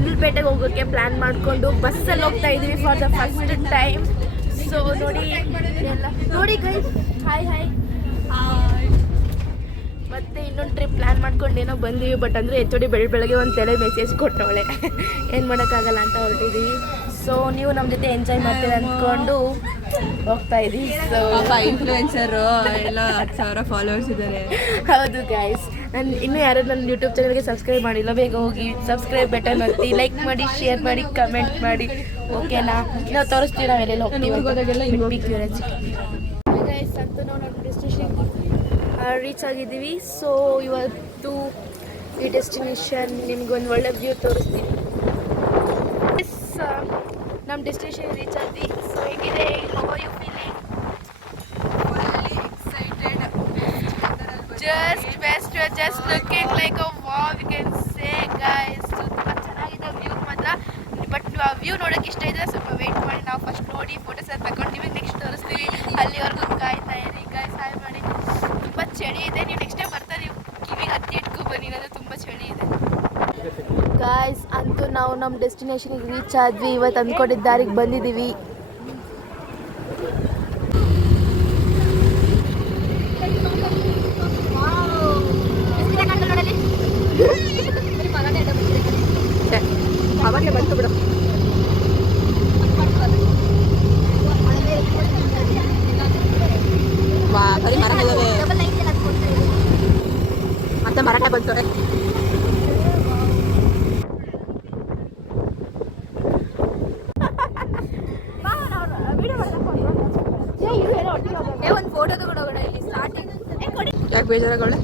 ಗುಂಡ್ಲುಪೇಟೆಗೆ ಹೋಗೋಕ್ಕೆ ಪ್ಲ್ಯಾನ್ ಮಾಡಿಕೊಂಡು ಬಸ್ಸಲ್ಲಿ ಹೋಗ್ತಾ ಇದ್ದೀವಿ for the first time. So ನೋಡಿ ಎಲ್ಲ ನೋಡಿ ಗೈಸ್, ಹಾಯ್ ಹಾಯ್. ಮತ್ತು ಇನ್ನೊಂದು ಟ್ರಿಪ್ ಪ್ಲ್ಯಾನ್ ಮಾಡ್ಕೊಂಡು ಏನೋ ಬಂದೀವಿ. ಬಟ್ ಅಂದರೆ HOD ಬೆಳಗ್ಗೆ ಒಂದು ತಲೆ ಮೆಸೇಜ್ ಕೊಟ್ಟವಳೆ, ಏನು ಮಾಡೋಕ್ಕಾಗಲ್ಲ ಅಂತ ಹೊರಟಿದ್ದೀವಿ. ಸೊ ನೀವು ನಮ್ಮ ಜೊತೆ ಎಂಜಾಯ್ ಮಾಡ್ತೀರ ಅಂದ್ಕೊಂಡು ಹೋಗ್ತಾ ಇದ್ದೀವಿ. ಸೊ ಇನ್ಫ್ಲುಯೆನ್ಸರು ಎಲ್ಲ 10,000 ಫಾಲೋವರ್ಸ್ ಇದ್ದಾರೆ. ಹೌದು ಗೈಸ್, ನಾನು ಇನ್ನೂ ಯಾರು ನನ್ನ ಯೂಟ್ಯೂಬ್ ಚಾನಲ್ಗೆ ಸಬ್ಸ್ಕ್ರೈಬ್ ಮಾಡಿಲ್ಲ, ಬೇಗ ಹೋಗಿ ಸಬ್ಸ್ಕ್ರೈಬ್ ಬಟನ್ ಒತ್ತಿ, ಲೈಕ್ ಮಾಡಿ, ಶೇರ್ ಮಾಡಿ, ಕಮೆಂಟ್ ಮಾಡಿ. ಓಕೆನಾ? ನಾವು ತೋರಿಸ್ತೀವಿ ನಾವು ಎಲ್ಲೆಲ್ಲ ಹೋಗ್ತೀವಿ. ಕ್ಯೂರಿಯಾಸಿಟಿ ಗೈಸ್, ಅಂತೂ ನಾವು ನಮ್ಮ ಡೆಸ್ಟಿನೇಷನ್ ರೀಚ್ ಆಗಿದ್ದೀವಿ. ಸೊ ಇವತ್ತು ಈ ಡೆಸ್ಟಿನೇಷನ್ ನಿಮ್ಗೊಂದು ಒಳ್ಳೆ ವ್ಯೂ ತೋರಿಸ್ತೀವಿ. ನಮ್ಮ ಡೆಸ್ಟಿನೇಷನ್ ರೀಚ್ ಆದ್ವಿ. ಸೊ ಹೇಗಿದೆ, how are you feeling? Just looking like a wow, we can say guys. ತುಂಬ ಚೆನ್ನಾಗಿದೆ ವ್ಯೂ ಮಾತ್ರ. ಬಟ್ ನೀವು ಆ ವ್ಯೂ ನೋಡೋಕೆ ಇಷ್ಟ ಇದ್ದರೆ ಸ್ವಲ್ಪ ವೆಯ್ಟ್ ಮಾಡಿ, ನಾವು ಫಸ್ಟ್ ನೋಡಿ ಫೋಟೋಸ್ ಎಲ್ಲ ತಗೊಂಡಿವಿ, ನೆಕ್ಸ್ಟ್ ತೋರಿಸ್ತೀವಿ. ಅಲ್ಲಿವರೆಗೂ ಕಾಯ್ತಾ ಇರಿ ಗೈಸ್, ಹಾಯ್ ಮಾಡಿ. ತುಂಬ ಚಳಿ ಇದೆ, ನೀವು ನೆಕ್ಸ್ಟ್ ಟೈಮ್ ಬರ್ತಾ ನೀವು ಕಿವಿಗೆ ಹತ್ತಿ ಇಟ್ಕೊ ಬನ್ನಿ, ಅದು ತುಂಬ ಚಳಿ ಇದೆ ಗಾಯ್ಸ್. ಅಂತೂ ನಾವು ನಮ್ಮ ಡೆಸ್ಟಿನೇಷನಿಗೆ ರೀಚ್ ಆದ್ವಿ. ಇವತ್ತು ಅಂದ್ಕೊಂಡಿದ್ದ ದಾರಿಗೆ ಬಂದಿದ್ದೀವಿ. ಅವಾಗಲೇ ಬಂತು ಬಿಡು. ವಾ, ಬರೀ ಮರಗಳಿವೆ ಮತ್ತೆ ಮರಾಠ ಬಂತು. ಒಂದು ಫೋಟೋ ತಗೊಂಡೋಗೋಣ ಇಲ್ಲಿ ಸ್ಟಾರ್ಟಿಂಗ್. ಯಾಕೆ ಬೇಜಾರಾಗೋಳೆ?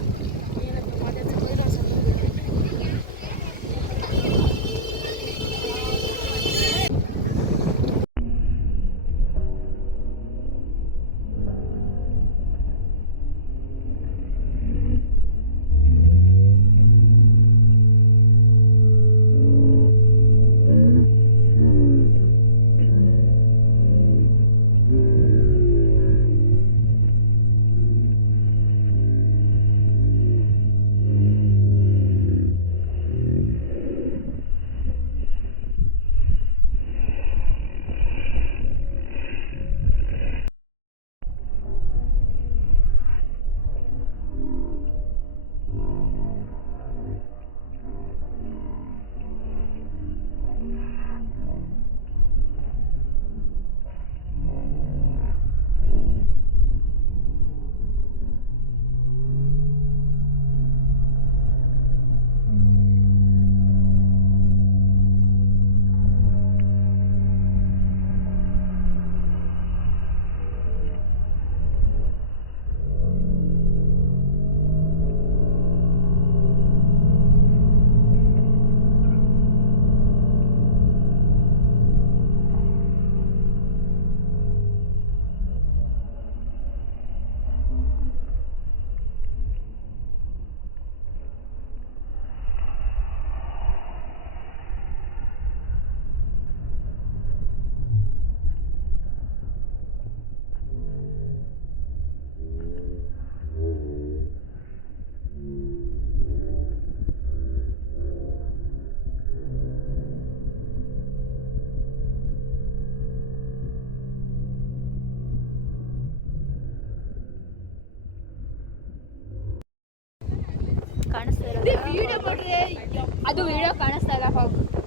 ಅದು ವಿಡಿಯೋ ಕಾಣಿಸ್ತಾ ಇಲ್ಲ.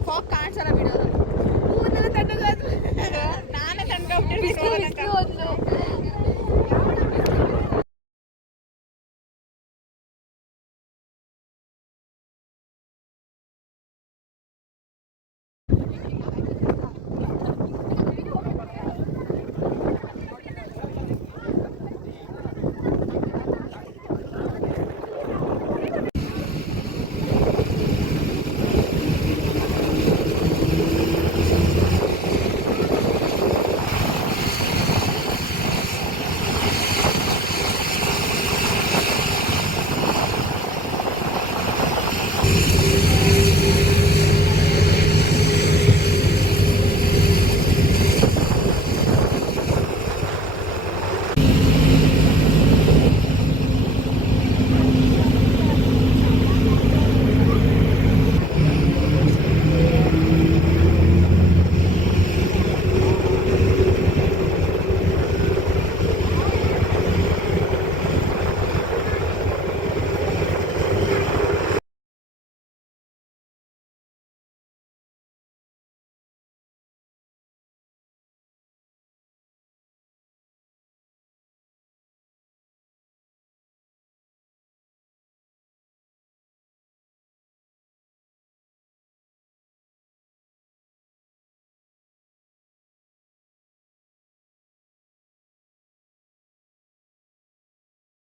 ಹೋಗಿ ಕಾಣಿಸಲ್ಲ ವಿಡಿಯೋ. ನಾನೇ ತಣ್ಣಗಾಗ್ಬಿಟ್ಟಿರ್ತೀನಿ.